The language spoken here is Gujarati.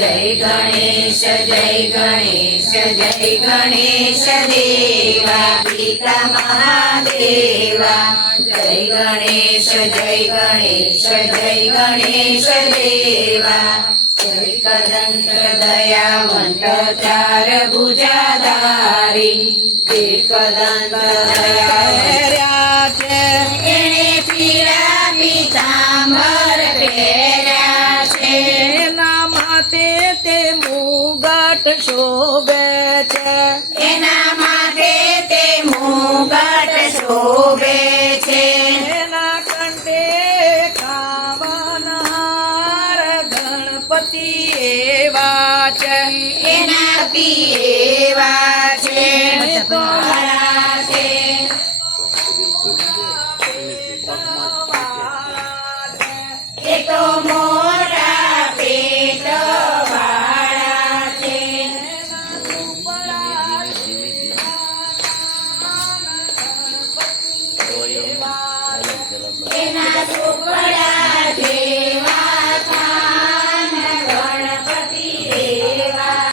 जय गणेश जय गणेश देवा पिता महादेवा जय गणेश देवा जय कदंत दयावंत चार भुजाधारी एकदंत दयावंत एणे पीड़ा पीतांबर પહેર્યા છે એના માથે તે મુગટ શોભે છે એના માથે તે મુગટ શોભે છે એના કંઠે કાવનહાર ગણપતિ એવા છે એના પીએવા છે તો મારા છે